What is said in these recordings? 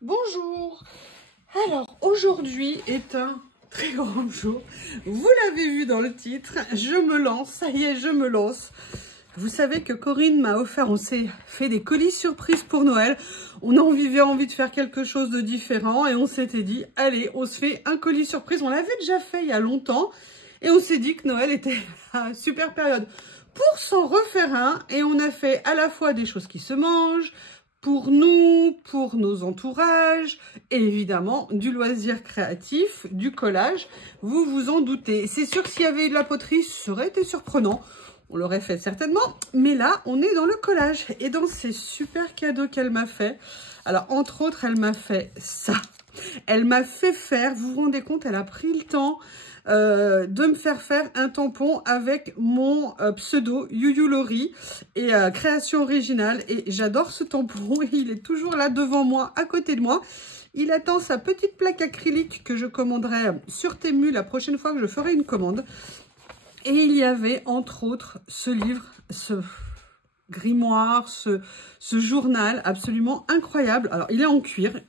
Bonjour. Alors aujourd'hui est un très grand jour. Vous l'avez vu dans le titre, je me lance, ça y est, je me lance. Vous savez que Corinne m'a offert, on s'est fait des colis surprises pour Noël. On avait envie de faire quelque chose de différent et on s'était dit, allez, on se fait un colis surprise. On l'avait déjà fait il y a longtemps et on s'est dit que Noël était une super période pour s'en refaire un. Et on a fait à la fois des choses qui se mangent, pour nous, pour nos entourages, et évidemment du loisir créatif, du collage, vous vous en doutez. C'est sûr que s'il y avait eu de la poterie, ça aurait été surprenant. On l'aurait fait certainement, mais là, on est dans le collage. Et dans ces super cadeaux qu'elle m'a fait, alors entre autres, elle m'a fait ça. Elle m'a fait faire, vous vous rendez compte, elle a pris le temps de me faire un tampon avec mon pseudo Youyou Laurie et création originale. Et j'adore ce tampon et il est toujours là devant moi, à côté de moi. Il attend sa petite plaque acrylique que je commanderai sur Temu la prochaine fois que je ferai une commande. Et il y avait entre autres ce livre, ce grimoire, ce journal absolument incroyable. Alors il est en cuir,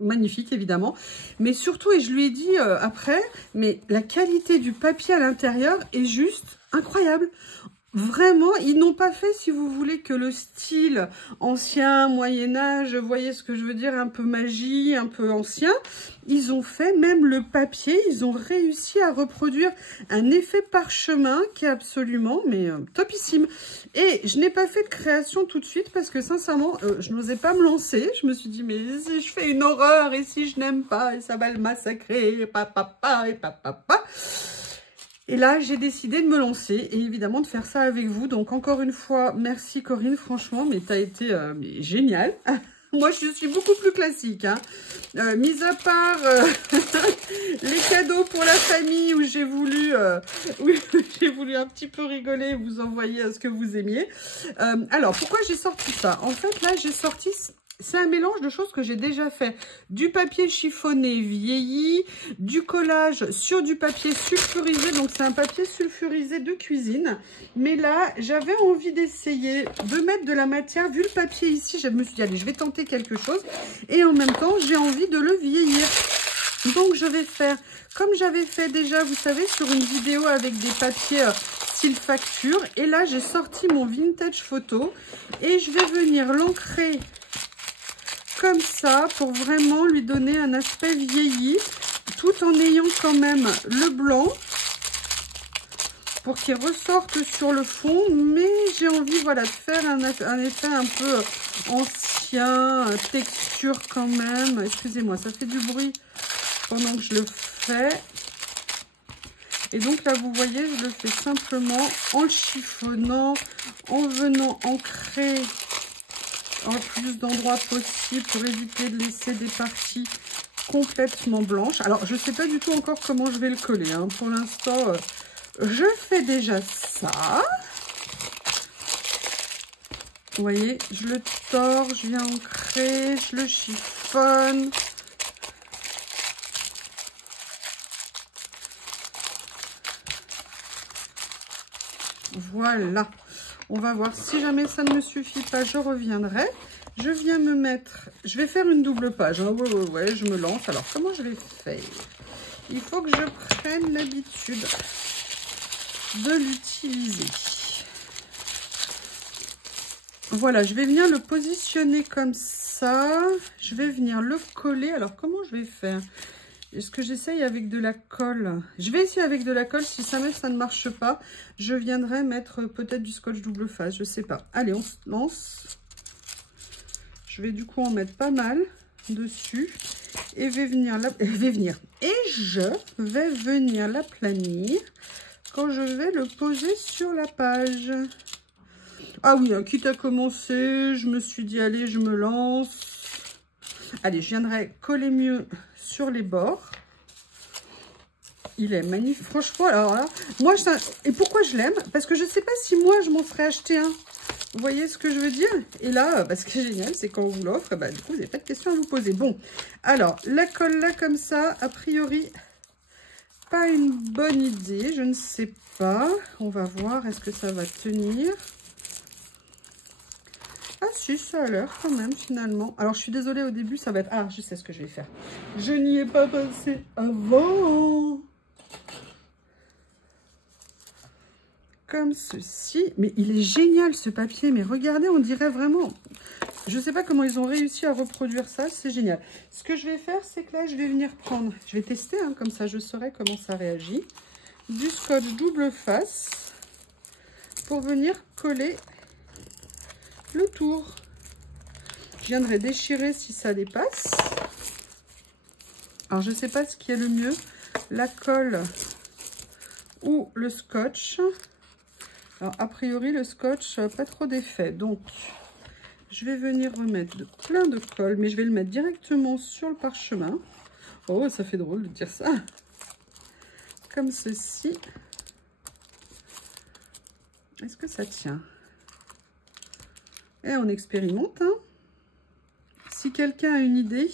magnifique évidemment, mais surtout, et je lui ai dit après, mais la qualité du papier à l'intérieur est juste incroyable. Vraiment, ils n'ont pas fait, si vous voulez, que le style ancien, Moyen-Âge, vous voyez ce que je veux dire, un peu magie, un peu ancien. Ils ont fait même le papier, ils ont réussi à reproduire un effet parchemin qui est absolument, mais topissime. Et je n'ai pas fait de création tout de suite parce que sincèrement, je n'osais pas me lancer. Je me suis dit, mais si je fais une horreur et si je n'aime pas, et ça va le massacrer, et papa, et papa. Et là, j'ai décidé de me lancer et évidemment de faire ça avec vous. Donc, encore une fois, merci Corinne, franchement, mais tu as été géniale. Moi, je suis beaucoup plus classique. Hein. Mis à part les cadeaux pour la famille où j'ai voulu, un petit peu rigoler, vous envoyer ce que vous aimiez. Alors, pourquoi j'ai sorti ça? En fait, là, j'ai sorti... C'est un mélange de choses que j'ai déjà fait. Du papier chiffonné vieilli, du collage sur du papier sulfurisé. Donc, c'est un papier sulfurisé de cuisine. Mais là, j'avais envie d'essayer de mettre de la matière. Vu le papier ici, je me suis dit, allez, je vais tenter quelque chose. Et en même temps, j'ai envie de le vieillir. Donc, je vais faire, comme j'avais fait déjà, vous savez, sur une vidéo avec des papiers style facture. Et là, j'ai sorti mon vintage photo. Et je vais venir l'ancrer comme ça pour vraiment lui donner un aspect vieilli tout en ayant quand même le blanc pour qu'il ressorte sur le fond, mais j'ai envie voilà de faire un effet un peu ancien, texture quand même. Excusez-moi, ça fait du bruit pendant que je le fais. Et donc là vous voyez, je le fais simplement en le chiffonnant, en venant ancrer en plus d'endroits possible pour éviter de laisser des parties complètement blanches. Alors, je ne sais pas du tout encore comment je vais le coller. Hein. Pour l'instant, je fais déjà ça. Vous voyez, je le tords, je viens ancrer, je le chiffonne. Voilà. On va voir, si jamais ça ne me suffit pas, je reviendrai. Je viens me mettre, je vais faire une double page. Hein. Ouais, je me lance. Alors, comment je vais faire? Il faut que je prenne l'habitude de l'utiliser. Voilà, je vais venir le positionner comme ça. Je vais venir le coller. Alors, comment je vais faire? Est-ce que j'essaye avec de la colle? Je vais essayer avec de la colle. Si ça ne marche pas, je viendrai mettre peut-être du scotch double face. Je sais pas. Allez, on se lance. Je vais du coup en mettre pas mal dessus. Et je vais venir l'aplanir quand je vais le poser sur la page. Ah oui, hein, quitte à commencer, je me suis dit, allez, je me lance. Allez, je viendrai coller mieux sur les bords. Il est magnifique. Franchement, alors là, moi, et pourquoi je l'aime? Parce que je ne sais pas si moi, je m'en serais acheté un. Vous voyez ce que je veux dire? Et là, ce qui est génial, c'est quand on vous l'offre, du coup, vous n'avez pas de questions à vous poser. Bon, alors, la colle là, comme ça, a priori, pas une bonne idée. Je ne sais pas. On va voir, est-ce que ça va tenir? Ah si, ça a l'air quand même finalement. Alors je suis désolée, au début ça va être... Ah, je sais ce que je vais faire. Je n'y ai pas pensé avant. Comme ceci. Mais il est génial ce papier. Mais regardez, on dirait vraiment... Je ne sais pas comment ils ont réussi à reproduire ça. C'est génial. Ce que je vais faire, c'est que là, je vais venir prendre... Je vais tester, hein, comme ça je saurai comment ça réagit. Du scotch double face. Pour venir coller le tour. Je viendrai déchirer si ça dépasse. Alors, je ne sais pas ce qui est le mieux. La colle ou le scotch. Alors, a priori, le scotch, pas trop d'effet. Donc, je vais venir remettre plein de colle. Mais je vais le mettre directement sur le parchemin. Oh, ça fait drôle de dire ça. Comme ceci. Est-ce que ça tient? Et on expérimente, hein. Si quelqu'un a une idée,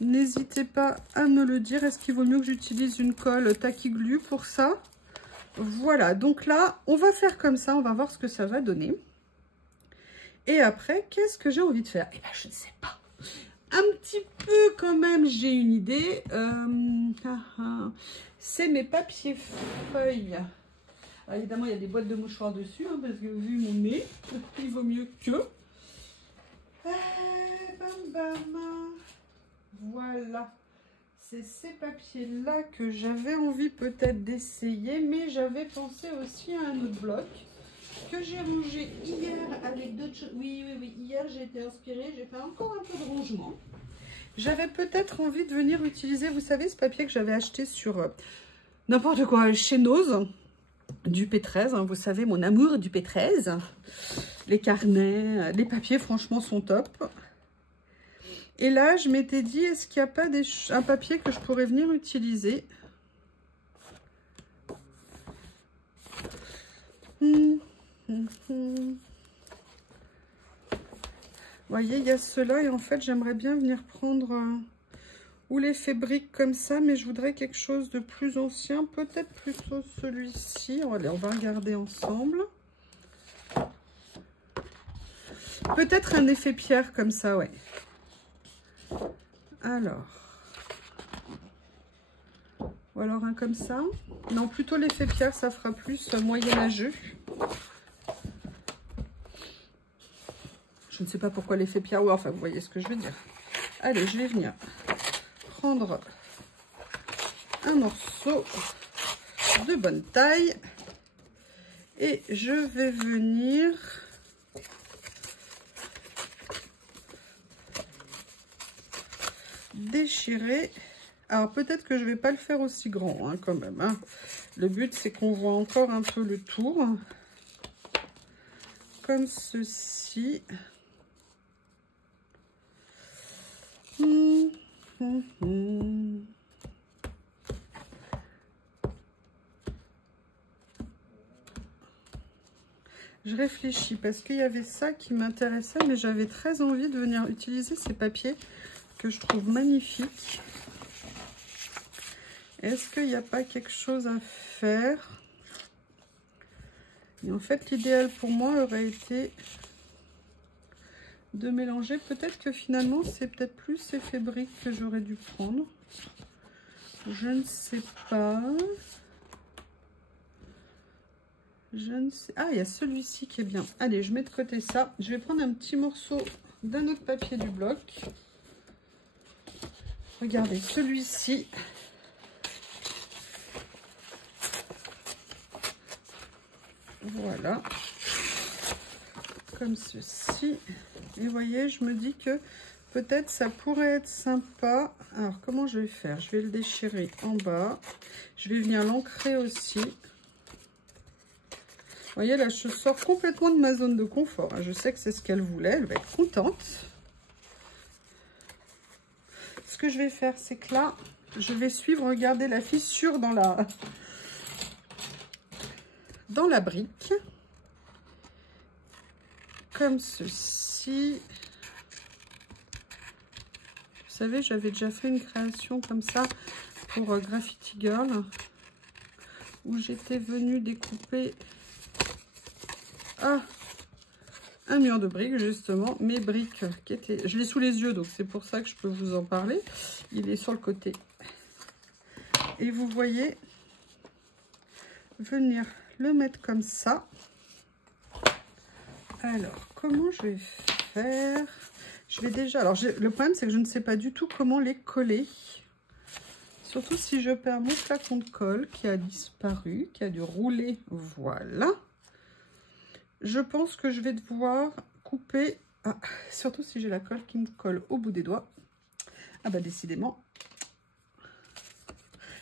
n'hésitez pas à me le dire. Est-ce qu'il vaut mieux que j'utilise une colle Tacky Glue pour ça? Voilà, donc là, on va faire comme ça. On va voir ce que ça va donner. Et après, qu'est-ce que j'ai envie de faire? Eh bien, je ne sais pas. Un petit peu quand même, j'ai une idée. C'est mes papiers feuilles. Alors, évidemment, il y a des boîtes de mouchoirs dessus, hein, parce que vu mon nez, il vaut mieux que... Bam, bam. Voilà. C'est ces papiers-là que j'avais envie peut-être d'essayer, mais j'avais pensé aussi à un autre bloc que j'ai rangé hier avec d'autres choses. Oui, hier j'ai été inspirée, j'ai fait encore un peu de rangement. J'avais peut-être envie de venir utiliser, vous savez, ce papier que j'avais acheté sur n'importe quoi, chez Nose, du P13, hein, vous savez, mon amour du P13. Les carnets, les papiers, franchement, sont top. Et là, je m'étais dit, est-ce qu'il n'y a pas un papier que je pourrais venir utiliser? Vous voyez, il y a ceux-là. Et en fait, j'aimerais bien venir prendre ou les fabriques comme ça. Mais je voudrais quelque chose de plus ancien. Peut-être plutôt celui-ci. Allez, on va regarder ensemble. Peut-être un effet pierre comme ça, ouais. Alors, ou alors un comme ça. Non, plutôt l'effet pierre, ça fera plus moyenâgeux. Je ne sais pas pourquoi l'effet pierre, ouais, enfin, vous voyez ce que je veux dire. Allez, je vais venir prendre un morceau de bonne taille et je vais venir... déchirer. Alors peut-être que je vais pas le faire aussi grand, hein, quand même, hein. Le but c'est qu'on voit encore un peu le tour comme ceci. Je réfléchis parce qu'il y avait ça qui m'intéressait, mais j'avais très envie de venir utiliser ces papiers que je trouve magnifiques. Est-ce qu'il n'y a pas quelque chose à faire? Et en fait, l'idéal pour moi aurait été de mélanger. Peut-être que finalement, c'est peut-être plus ces fabriques que j'aurais dû prendre. Je ne sais pas. Je ne sais... Ah, il y a celui-ci qui est bien. Allez, je mets de côté ça. Je vais prendre un petit morceau d'un autre papier du bloc. Regardez, celui-ci. Voilà. Comme ceci. Et vous voyez, je me dis que peut-être ça pourrait être sympa. Alors, comment je vais faire? Je vais le déchirer en bas. Je vais venir l'ancrer aussi. Vous voyez, là, je sors complètement de ma zone de confort. Je sais que c'est ce qu'elle voulait. Elle va être contente. Ce que je vais faire, c'est que là, je vais suivre, regardez la fissure dans la brique. Comme ceci. Vous savez, j'avais déjà fait une création comme ça pour Graffiti Girl, où j'étais venue découper un mur de briques, justement. Mes briques qui étaient... Je l'ai sous les yeux, donc c'est pour ça que je peux vous en parler. Il est sur le côté. Et vous voyez, venir le mettre comme ça. Alors, comment je vais faire? Je vais déjà... Alors, le problème, c'est que je ne sais pas du tout comment les coller. Surtout si je perds mon flacon de colle qui a disparu, qui a dû rouler. Voilà. Je pense que je vais devoir couper... Ah, surtout si j'ai la colle qui me colle au bout des doigts. Ah bah, décidément.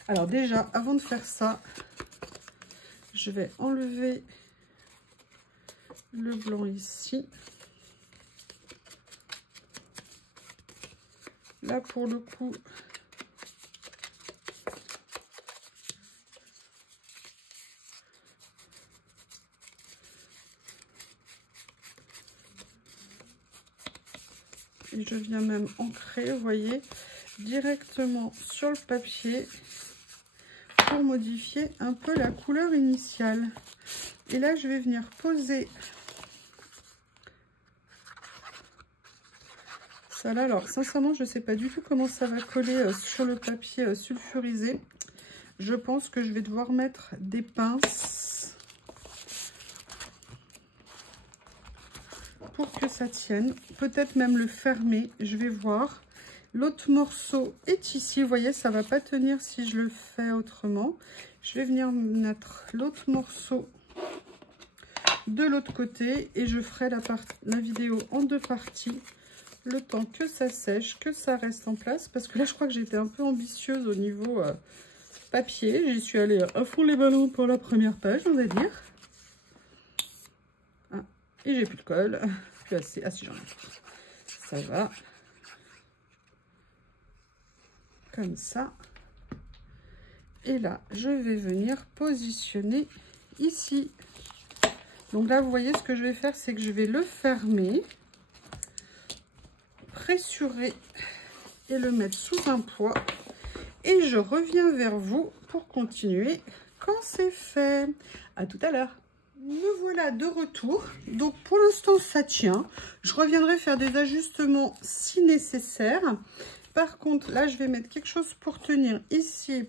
Alors déjà, avant de faire ça, je vais enlever le blanc ici. Là, pour le coup, et je viens même ancrer, vous voyez, directement sur le papier pour modifier un peu la couleur initiale. Et là, je vais venir poser ça là. Alors, sincèrement, je ne sais pas du tout comment ça va coller sur le papier sulfurisé. Je pense que je vais devoir mettre des pinces pour que ça tienne. Peut-être même le fermer, je vais voir. L'autre morceau est ici. Vous voyez, ça ne va pas tenir si je le fais autrement. Je vais venir mettre l'autre morceau de l'autre côté et je ferai la vidéo en deux parties. Le temps que ça sèche, que ça reste en place. Parce que là, je crois que j'étais un peu ambitieuse au niveau papier. J'y suis allée à fond les ballons pour la première page, on va dire. Ah, et j'ai plus de colle. Plus assez. Ah si, j'en ai. Ça va. Comme ça. Et là, je vais venir positionner ici. Donc là, vous voyez, ce que je vais faire, c'est que je vais le fermer, pressurer et le mettre sous un poids. Et je reviens vers vous pour continuer quand c'est fait. À tout à l'heure. Me voilà de retour. Donc pour l'instant, ça tient. Je reviendrai faire des ajustements si nécessaire. Par contre, là, je vais mettre quelque chose pour tenir ici,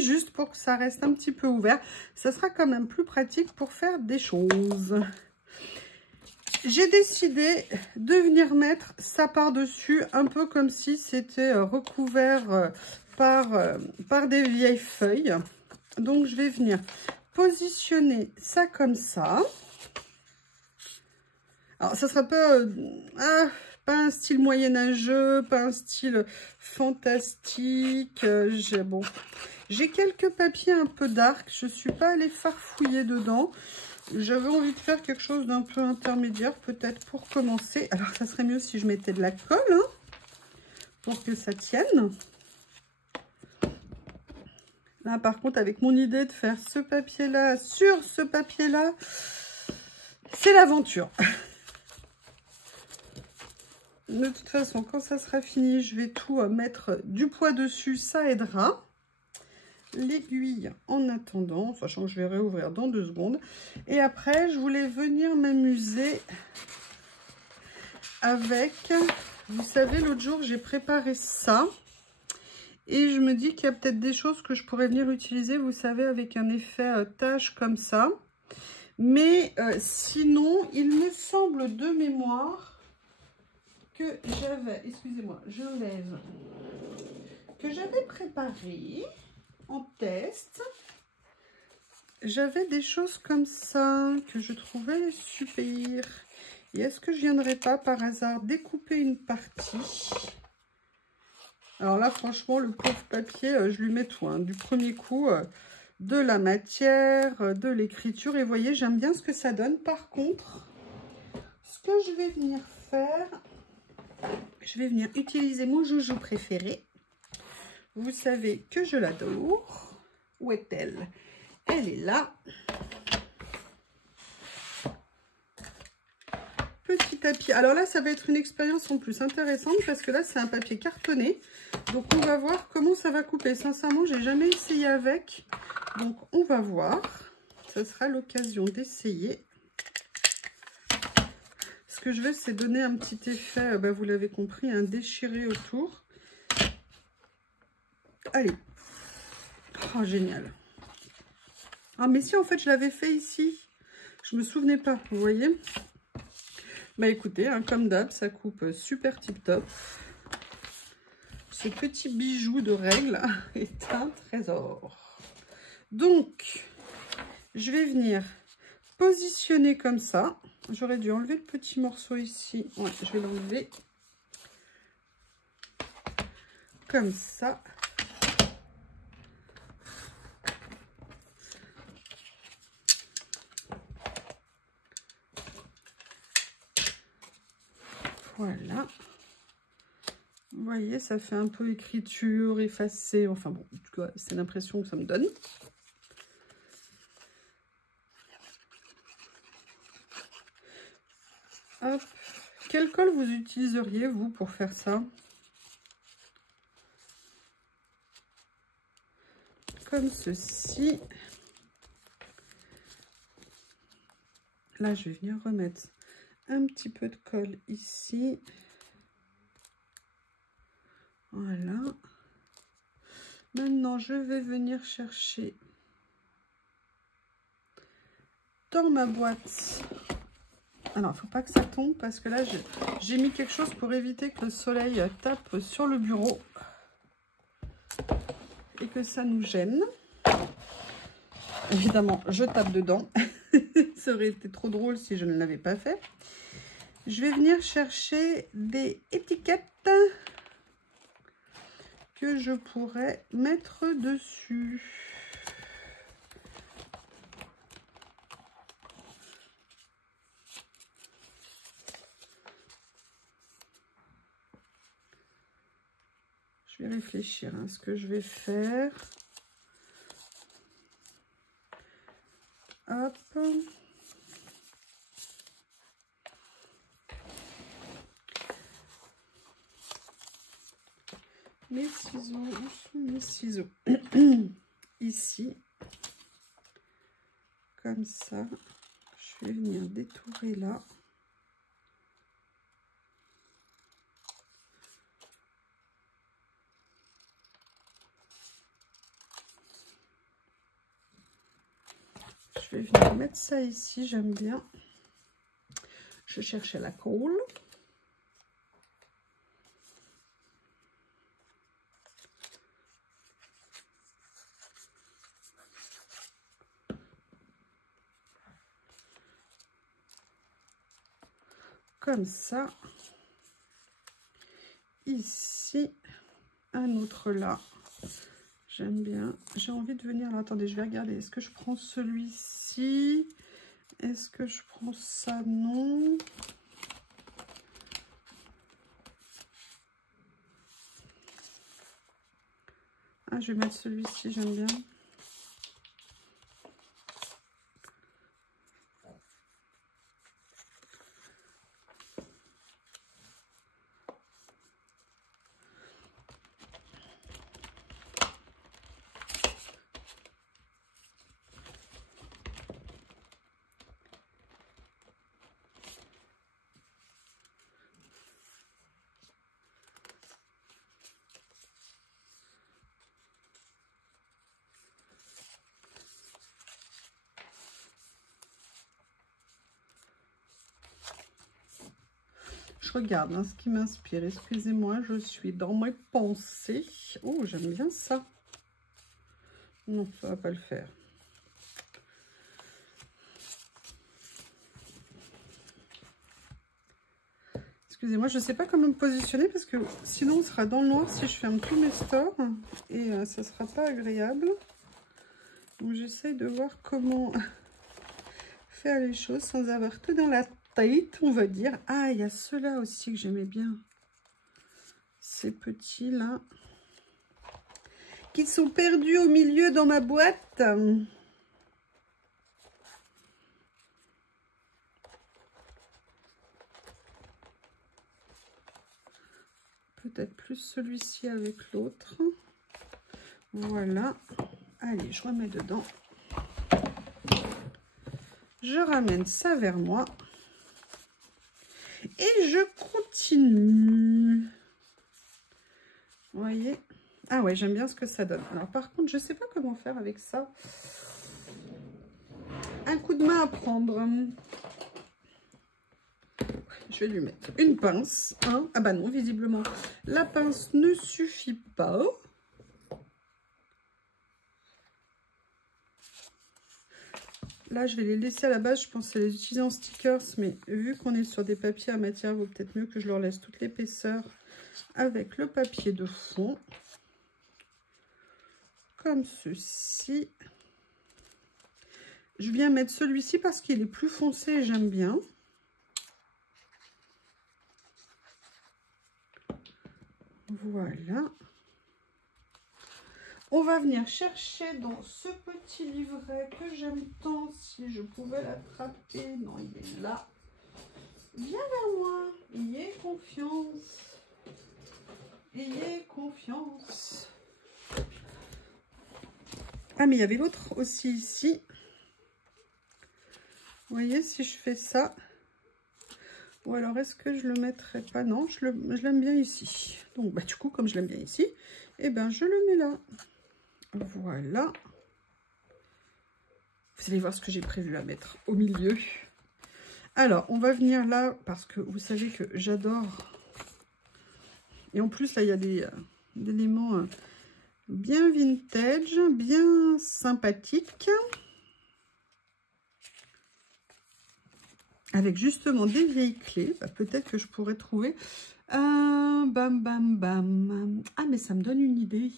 juste pour que ça reste un petit peu ouvert. Ça sera quand même plus pratique pour faire des choses. J'ai décidé de venir mettre ça par-dessus, un peu comme si c'était recouvert par des vieilles feuilles. Donc, je vais venir positionner ça comme ça. Alors, ça sera pas... pas un style moyenâgeux, pas un style fantastique. J'ai quelques papiers un peu dark. Je ne suis pas allée farfouiller dedans. J'avais envie de faire quelque chose d'un peu intermédiaire, peut-être pour commencer. Alors, ça serait mieux si je mettais de la colle, hein, pour que ça tienne. Là, par contre, avec mon idée de faire ce papier-là sur ce papier-là, c'est l'aventure. De toute façon, quand ça sera fini, je vais tout mettre du poids dessus, ça aidera. L'aiguille en attendant, sachant que je vais réouvrir dans 2 secondes. Et après, je voulais venir m'amuser avec, vous savez, l'autre jour, j'ai préparé ça. Et je me dis qu'il y a peut-être des choses que je pourrais venir utiliser, vous savez, avec un effet tache comme ça. Mais sinon, il me semble de mémoire que j'avais, excusez-moi, j'enlève, que j'avais préparé en test. J'avais des choses comme ça que je trouvais super. Et est-ce que je viendrais pas par hasard découper une partie? Alors là, franchement, le pauvre papier, je lui mets tout, hein, du premier coup, de la matière, de l'écriture. Et vous voyez, j'aime bien ce que ça donne. Par contre, ce que je vais venir faire, je vais venir utiliser mon joujou préféré. Vous savez que je l'adore. Où est-elle? Elle est là. Petit papier. Alors là, ça va être une expérience en plus intéressante parce que là, c'est un papier cartonné. Donc, on va voir comment ça va couper. Sincèrement, j'ai jamais essayé avec. Donc, on va voir. Ça sera l'occasion d'essayer. que je vais, c'est donner un petit effet, vous l'avez compris, un déchiré autour. Allez. Oh, génial. Ah, mais si, en fait, je l'avais fait ici. Je me souvenais pas, vous voyez. Bah, écoutez, hein, comme d'hab, ça coupe super tip-top. Ce petit bijou de règle est un trésor. Donc, je vais venir positionner comme ça. J'aurais dû enlever le petit morceau ici. Ouais, je vais l'enlever. Comme ça. Voilà. Vous voyez, ça fait un peu écriture effacée. Enfin bon, en tout cas, c'est l'impression que ça me donne. Hop. Quelle colle vous utiliseriez, vous, pour faire ça? Comme ceci. Là, je vais venir remettre un petit peu de colle ici. Voilà. Maintenant, je vais venir chercher dans ma boîte. Alors, il ne faut pas que ça tombe parce que là, j'ai mis quelque chose pour éviter que le soleil tape sur le bureau et que ça nous gêne. Évidemment, je tape dedans. Ça aurait été trop drôle si je ne l'avais pas fait. Je vais venir chercher des étiquettes que je pourrais mettre dessus. Je vais réfléchir à ce que je vais faire. Hop. Mes ciseaux, où sont mes ciseaux? Ici. Comme ça. Je vais venir détourer là. Je vais venir mettre ça ici, j'aime bien. Je cherchais la colle. Comme ça. Ici, un autre là. J'aime bien. J'ai envie de venir... Alors, attendez, je vais regarder. Est-ce que je prends celui-ci? Est-ce que je prends ça? Non. Ah, je vais mettre celui-ci, j'aime bien. Je regarde hein, ce qui m'inspire. Excusez-moi, je suis dans mes pensées. Oh, j'aime bien ça. Non, ça va pas le faire. Excusez-moi, je ne sais pas comment me positionner parce que sinon on sera dans le noir si je ferme tous mes stores et ça ne sera pas agréable. Donc j'essaye de voir comment faire les choses sans avoir tout dans la tête, on va dire. Ah, il y a ceux-là aussi que j'aimais bien. Ces petits-là qui sont perdus au milieu dans ma boîte. Peut-être plus celui-ci avec l'autre. Voilà. Allez, je remets dedans. Je ramène ça vers moi. Et je continue. Vous voyez? Ah ouais, j'aime bien ce que ça donne. Alors par contre, je sais pas comment faire avec ça. Un coup de main à prendre. Je vais lui mettre une pince. Hein. Ah bah non, visiblement, la pince ne suffit pas. Là, je vais les laisser à la base. Je pensais les utiliser en stickers, mais vu qu'on est sur des papiers à matière, il vaut peut-être mieux que je leur laisse toute l'épaisseur avec le papier de fond. Comme ceci. Je viens mettre celui-ci parce qu'il est plus foncé et j'aime bien. Voilà. On va venir chercher dans ce petit livret que j'aime tant. Si je pouvais l'attraper. Non, il est là. Viens vers moi. Ayez confiance. Ayez confiance. Ah, mais il y avait l'autre aussi ici. Vous voyez, si je fais ça. Ou alors, est-ce que je le mettrai pas? Non, je l'aime bien ici. Donc, bah, du coup, comme je l'aime bien ici, eh ben, je le mets là. Voilà. Vous allez voir ce que j'ai prévu à mettre au milieu. Alors, on va venir là, parce que vous savez que j'adore. Et en plus, là, il y a des éléments bien vintage, bien sympathiques. Avec justement des vieilles clés. Bah, peut-être que je pourrais trouver un bam bam bam. Ah, mais ça me donne une idée.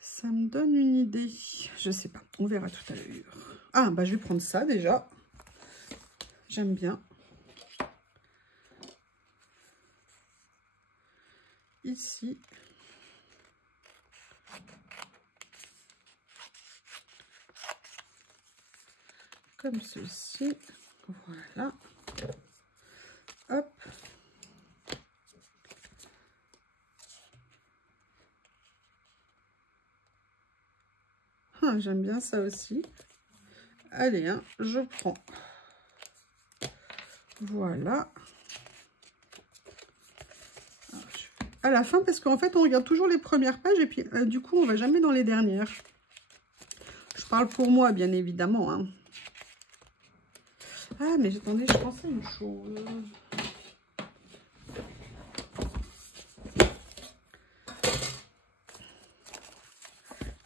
Ça me donne une idée. Je sais pas. On verra tout à l'heure. Ah, bah je vais prendre ça déjà. J'aime bien. Ici. Comme ceci. Voilà. Hop. Ah, j'aime bien ça aussi. Allez, hein, je prends. Voilà. À la fin, parce qu'en fait, on regarde toujours les premières pages et puis du coup, on va jamais dans les dernières. Je parle pour moi, bien évidemment. Hein. Ah, mais attendez, je pensais à une chose.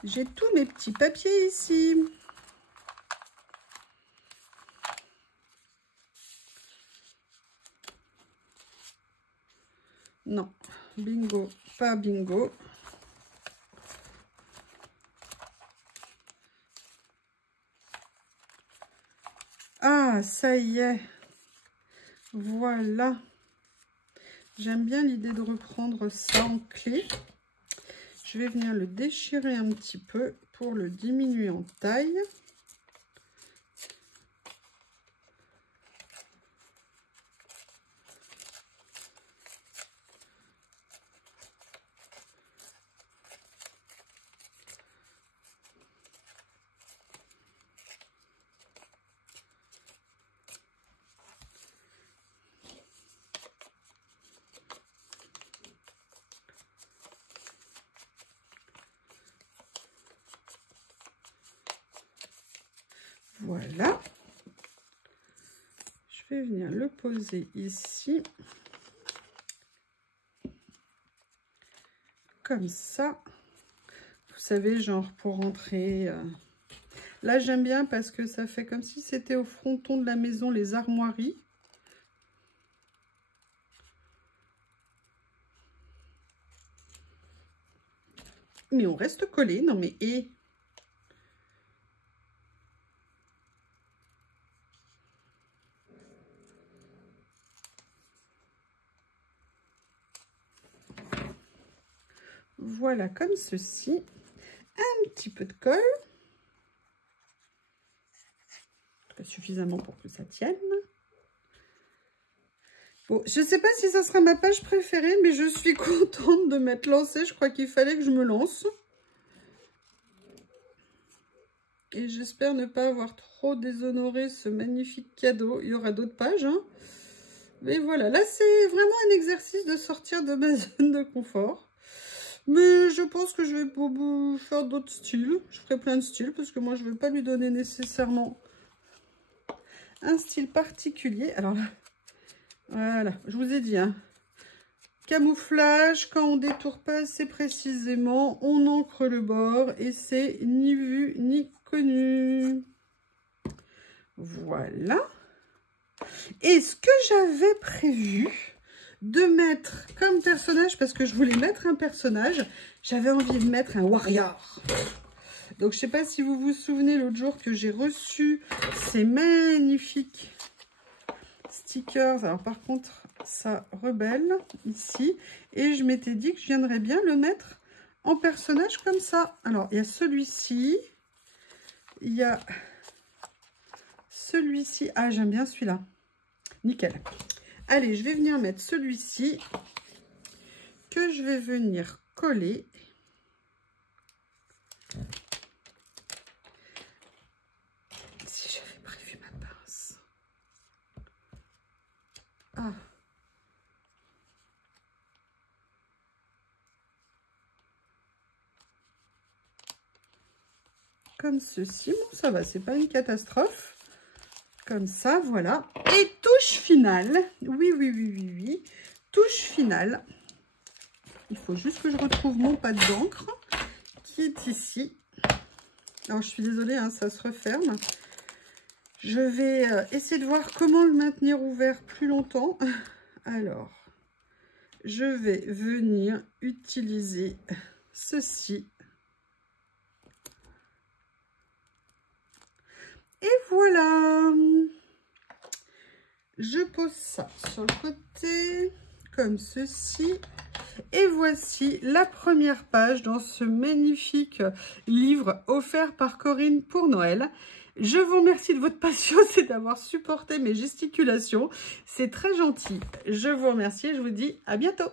J'ai tous mes petits papiers ici. Non, bingo, pas bingo. Ah, ça y est. Voilà. J'aime bien l'idée de reprendre ça en clé. Je vais venir le déchirer un petit peu pour le diminuer en taille. Voilà. Je vais venir le poser ici. Comme ça. Vous savez, genre pour rentrer. Là, j'aime bien parce que ça fait comme si c'était au fronton de la maison, les armoiries. Mais on reste collé. Non, mais et voilà, comme ceci. Un petit peu de colle. Suffisamment pour que ça tienne. Bon, je ne sais pas si ça sera ma page préférée, mais je suis contente de m'être lancée. Je crois qu'il fallait que je me lance. Et j'espère ne pas avoir trop déshonoré ce magnifique cadeau. Il y aura d'autres pages, hein. Mais voilà, là c'est vraiment un exercice de sortir de ma zone de confort. Mais je pense que je vais faire d'autres styles. Je ferai plein de styles parce que moi je ne vais pas lui donner nécessairement un style particulier. Alors là, voilà, je vous ai dit, hein, camouflage, quand on détourne pas assez précisément, on encre le bord et c'est ni vu ni connu. Voilà. Et ce que j'avais prévu de mettre comme personnage, parce que je voulais mettre un personnage, j'avais envie de mettre un warrior. Donc je sais pas si vous vous souvenez l'autre jour que j'ai reçu ces magnifiques stickers. Alors par contre ça rebelle ici, et je m'étais dit que je viendrais bien le mettre en personnage comme ça. Alors il y a celui-ci, il y a celui-ci, ah j'aime bien celui-là, nickel. Allez, je vais venir mettre celui-ci que je vais venir coller. Si j'avais prévu ma pince. Ah. Comme ceci. Bon, ça va, c'est pas une catastrophe. Comme ça, voilà. Et touche finale. Oui, oui, oui, oui, oui. Touche finale. Il faut juste que je retrouve mon pad d'encre qui est ici. Alors, je suis désolée, hein, ça se referme. Je vais essayer de voir comment le maintenir ouvert plus longtemps. Alors, je vais venir utiliser ceci. Et voilà. Je pose ça sur le côté, comme ceci. Et voici la première page dans ce magnifique livre offert par Corinne pour Noël. Je vous remercie de votre patience et d'avoir supporté mes gesticulations. C'est très gentil. Je vous remercie et je vous dis à bientôt.